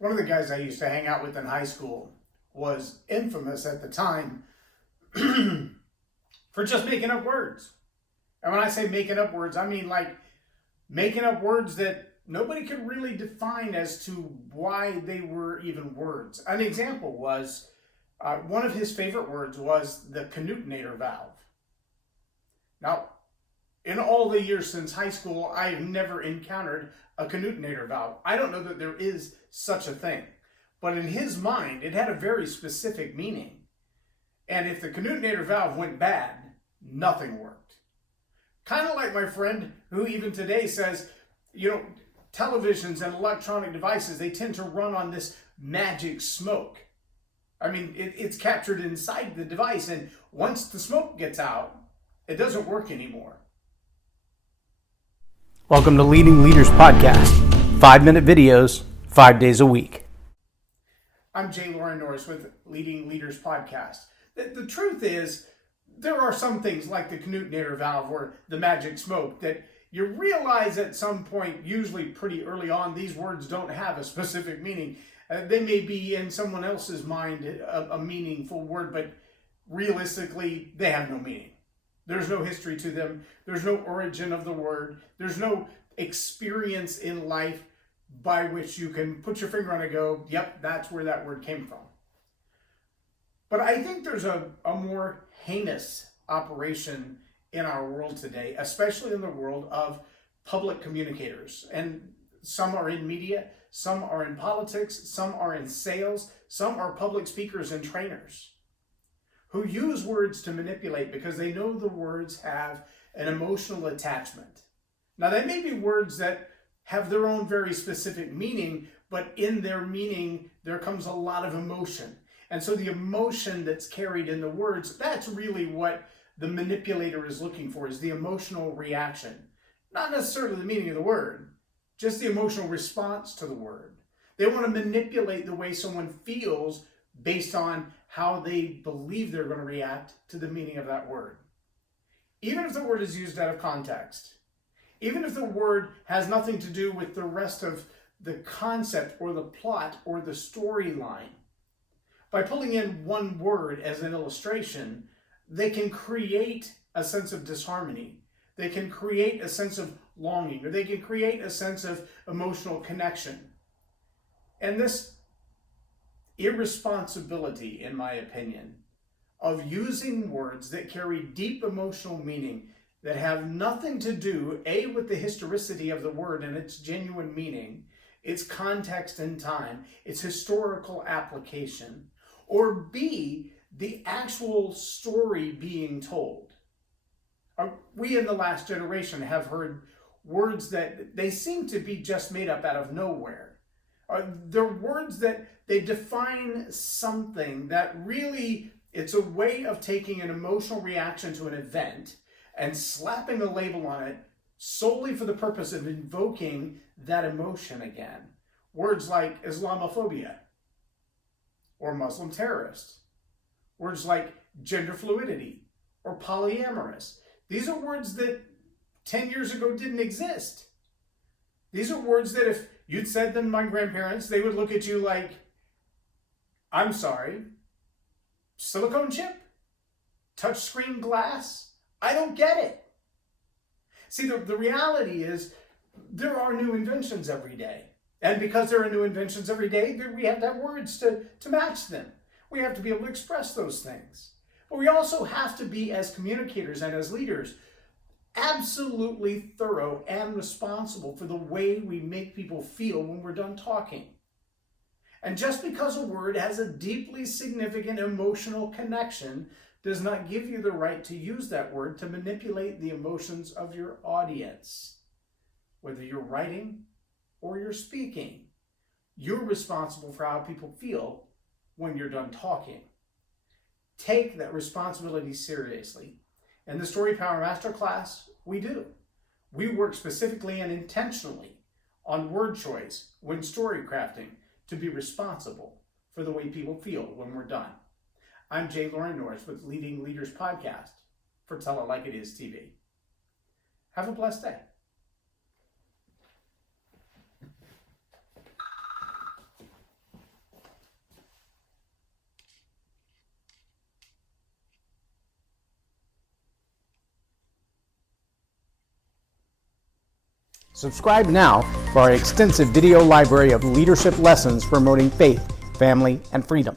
One of the guys I used to hang out with in high school was infamous at the time for just making up words. And when I say making up words, I mean like making up words that nobody could really define as to why they were even words. An example was, one of his favorite words was the conjure valve. Now, in all the years since high school, I've never encountered a conjure valve. I don't know that there is such a thing. But in his mind, it had a very specific meaning. And if the conjure valve went bad, nothing worked. Kind of like my friend who even today says, televisions and electronic devices, they tend to run on this magic smoke. I mean, it's captured inside the device, and once the smoke gets out, it doesn't work anymore. Welcome to Leading Leaders Podcast. 5-minute videos, 5 days a week. I'm Loren Norris with Leading Leaders Podcast. The truth is, there are some things like the conjure valve or the magic smoke that you realize at some point, usually pretty early on, these words don't have a specific meaning. They may be in someone else's mind a meaningful word, but realistically, they have no meaning. There's no history to them. There's no origin of the word. There's no experience in life by which you can put your finger on it and go, yep, that's where that word came from. But I think there's a more heinous operation in our world today, especially in the world of public communicators. And some are in media, some are in politics, some are in sales, some are public speakers and trainers who use words to manipulate because they know the words have an emotional attachment. Now, they may be words that have their own very specific meaning, but in their meaning, there comes a lot of emotion. And so the emotion that's carried in the words, that's really what the manipulator is looking for, is the emotional reaction. Not necessarily the meaning of the word, just the emotional response to the word. They want to manipulate the way someone feels based on how they believe they're going to react to the meaning of that word. Even if the word is used out of context, even if the word has nothing to do with the rest of the concept or the plot or the storyline, by pulling in one word as an illustration, they can create a sense of disharmony. They can create a sense of longing, or they can create a sense of emotional connection. And this irresponsibility, in my opinion, of using words that carry deep emotional meaning that have nothing to do, A, with the historicity of the word and its genuine meaning, its context and time, its historical application, or B, the actual story being told. We in the last generation have heard words that they seem to be just made up out of nowhere. They're words that they define something that really, it's a way of taking an emotional reaction to an event and slapping a label on it solely for the purpose of invoking that emotion again. Words like Islamophobia or Muslim terrorist. Words like gender fluidity or polyamorous. These are words that 10 years ago didn't exist. These are words that if you'd said them to my grandparents, they would look at you like, I'm sorry, silicone chip? Touchscreen glass? I don't get it. See, the reality is there are new inventions every day. And because there are new inventions every day, we have to have words to match them. We have to be able to express those things. But we also have to be, as communicators and as leaders, absolutely thorough and responsible for the way we make people feel when we're done talking. And just because a word has a deeply significant emotional connection does not give you the right to use that word to manipulate the emotions of your audience. Whether you're writing or you're speaking, you're responsible for how people feel when you're done talking. Take that responsibility seriously. In the Storypower Masterclass, we do. We work specifically and intentionally on word choice when story crafting to be responsible for the way people feel when we're done. I'm Loren Norris with Leading Leaders Podcast for Tell It Like It Is TV. Have a blessed day. Subscribe now for our extensive video library of leadership lessons promoting faith, family, and freedom.